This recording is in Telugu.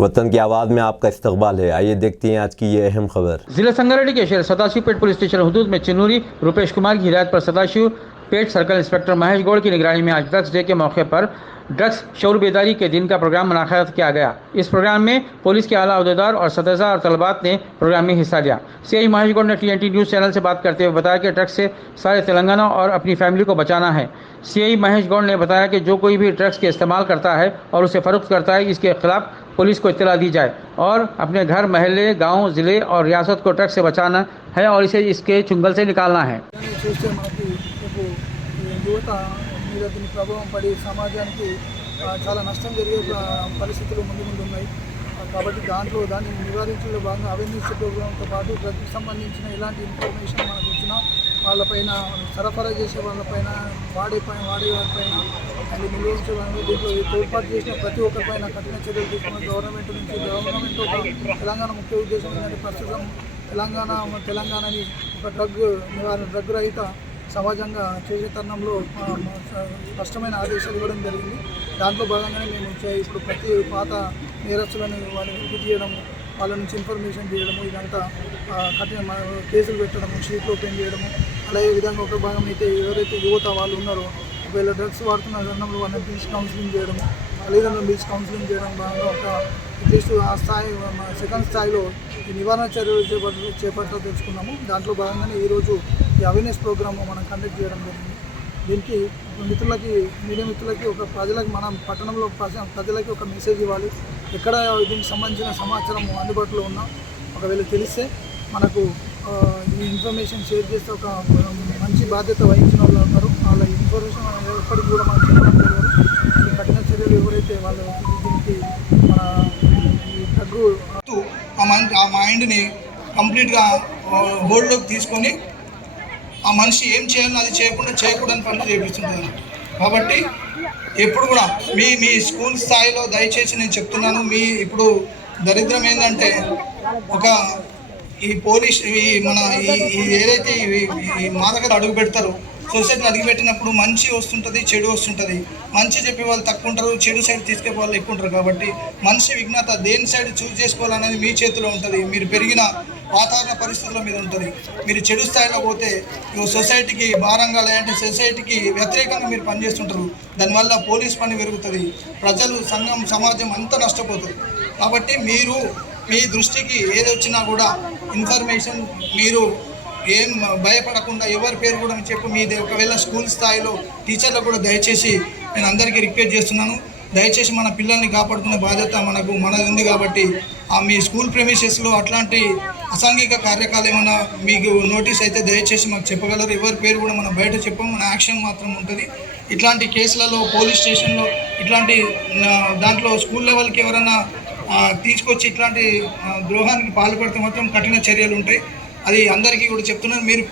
वतन की आवाज़ में आपका इस्तकबाल है। आइए देखते हैं आज की ये अहम खबर। जिला संगारेड्डी के शहर सदाशिवपेट पुलिस स्टेशन हदूद में चिन्नूरी रुपेश कुमार की हिदायत पर सदाशिवपेट सर्कल इंस्पेक्टर महेश गौड़ की निगरानी में आज ड्रग्स डे के मौके पर ड्रग्स शऊर बेदारी के दिन का प्रोग्राम मुनाक़िद किया गया। इस प्रोग्राम में पुलिस के आला अहदेदार और सदस्या और तलबात ने प्रोग्राम में हिस्सा लिया। सीआई महेश गौड़ ने TNT न्यूज़ चैनल से बात करते हुए बताया कि ड्रग्स से सारे तेलंगाना और अपनी फैमिली को बचाना है। सीआई महेश गौड़ ने बताया कि जो कोई भी ड्रग्स के इस्तेमाल करता है और उसे फ़रोख्त करता है, इसके खिलाफ पुलिस को इत्तला दी जाए और अपने घर, महल्ले, गांव, ज़िले और रियासत को ड्रग्स से बचाना है और इसे इसके चुंगल से निकालना है। యువత మీద దీని ప్రభావం పడి సమాజానికి చాలా నష్టం జరిగే పరిస్థితులు ముందు ఉన్నాయి. కాబట్టి దాన్ని నివారించడంలో భాగంగా అవేర్నెస్ ప్రోగ్రామ్తో పాటు డ్రగ్కి సంబంధించిన ఎలాంటి ఇన్ఫర్మేషన్ మనకు వచ్చినా వాళ్ళపైన, సరఫరా చేసే వాళ్ళపైన, వాడేవారిపైన అండ్ నిల్వించే వాళ్ళని దీంట్లో తోడ్పాటు చేసిన ప్రతి ఒక్కరిపైన కఠిన చర్యలు తీసుకున్న గవర్నమెంట్ ఒక తెలంగాణ ముఖ్య ఉద్దేశం ఏంటంటే ప్రస్తుతం తెలంగాణని ఒక డ్రగ్ రహిత సమాజంగా చేసే తరుణంలో స్పష్టమైన ఆదేశాలు ఇవ్వడం జరిగింది. దాంట్లో భాగంగానే మేము ఇప్పుడు ప్రతి పాత నేరస్తులను వాళ్ళని గుర్తు చేయడము, వాళ్ళ నుంచి ఇన్ఫర్మేషన్ చేయడము, ఇదంతా కఠిన కేసులు పెట్టడము, షీట్లు ఓపెన్ చేయడము, అలాగే విధంగా ఒక భాగం అయితే ఎవరైతే యువత వాళ్ళు ఉన్నారో ఒకవేళ డ్రగ్స్ వాడుతున్న తరుణంలో వాళ్ళని పిలిచి కౌన్సిలింగ్ చేయడము, తల్లిదండ్రులను పిలిచి కౌన్సిలింగ్ చేయడం భాగంగా ఒక జస్ట్ ఆ స్థాయి సెకండ్ స్థాయిలో ఈ నివారణ చర్యలు చేపట్టా తెలుసుకున్నాము. దాంట్లో భాగంగానే ఈరోజు ఈ అవేర్నెస్ ప్రోగ్రామ్ మనం కండక్ట్ చేయడం జరిగింది. దీనికి మీడియా మిత్రులకి ప్రజలకి, మనం పట్టణంలో ప్రజలకి ఒక మెసేజ్ ఇవ్వాలి. ఎక్కడ దీనికి సంబంధించిన సమాచారం అందుబాటులో ఉన్నా ఒకవేళ తెలిస్తే మనకు ఈ ఇన్ఫర్మేషన్ షేర్ చేస్తే ఒక మంచి బాధ్యత వహించిన వాళ్ళు ఉన్నారు. వాళ్ళ ఇన్ఫర్మేషన్ ఎప్పటికి కూడా మనం చెప్పడం జరగదు. ఈ కఠిన చర్యలు ఎవరైతే వాళ్ళు దీనికి మన ఈ డ్రగ్ ఆ మైండ్ని కంప్లీట్గా హోల్డ్లోకి తీసుకొని ఆ మనిషి ఏం చేయాలో అది చేయకూడని పనులు చేపిస్తుంటారు. కాబట్టి ఎప్పుడు కూడా మీ స్కూల్ స్థాయిలో దయచేసి నేను చెప్తున్నాను, ఇప్పుడు దరిద్రం ఏంటంటే ఈ పోలీస్ ఏదైతే ఈ మాదకలు అడుగు పెడతారో సొసైటీని అడుగుపెట్టినప్పుడు మంచి వస్తుంటుంది, చెడు వస్తుంటుంది. మంచి చెప్పే వాళ్ళు తక్కువ ఉంటారు, చెడు సైడ్ తీసుకెళ్ళే వాళ్ళు ఎక్కువ ఉంటారు. కాబట్టి మనిషి విఘ్నత దేని సైడ్ చూస్ చేసుకోవాలనేది మీ చేతిలో ఉంటుంది. మీరు పెరిగిన వాతావరణ పరిస్థితుల మీద ఉంటుంది. మీరు చెడు స్థాయిలో పోతే సొసైటీకి భారంగా, లేదంటే సొసైటీకి వ్యతిరేకంగా మీరు పనిచేస్తుంటారు. దానివల్ల పోలీస్ పని పెరుగుతుంది, ప్రజలు, సంఘం, సమాజం అంతా నష్టపోతుంది. కాబట్టి మీరు మీ దృష్టికి ఏది వచ్చినా కూడా ఇన్ఫర్మేషన్ మీరు ఏం భయపడకుండా ఎవరి పేరు కూడా చెప్పు. మీది ఒకవేళ స్కూల్ స్థాయిలో టీచర్లకు కూడా దయచేసి నేను అందరికీ రిక్వెస్ట్ చేస్తున్నాను, దయచేసి మన పిల్లల్ని కాపాడుకునే బాధ్యత మనది ఉంది. కాబట్టి మీ స్కూల్ ప్రెమిసెస్లో అట్లాంటి అసాంఘిక కార్యక్రమాలు ఏమైనా మీకు నోటీస్ అయితే దయచేసి మాకు చెప్పగలరు. ఎవరి పేరు కూడా మనం బయట చెప్పము, మన యాక్షన్ మాత్రం ఉంటుంది. ఇట్లాంటి కేసులలో పోలీస్ స్టేషన్లో ఇట్లాంటి దాంట్లో స్కూల్ లెవెల్కి ఎవరైనా తీసుకొచ్చి ఇట్లాంటి ద్రోహానికి పాల్పడితే మాత్రం కఠిన చర్యలు ఉంటాయి. అది అందరికీ కూడా చెప్తున్నాను. మీరు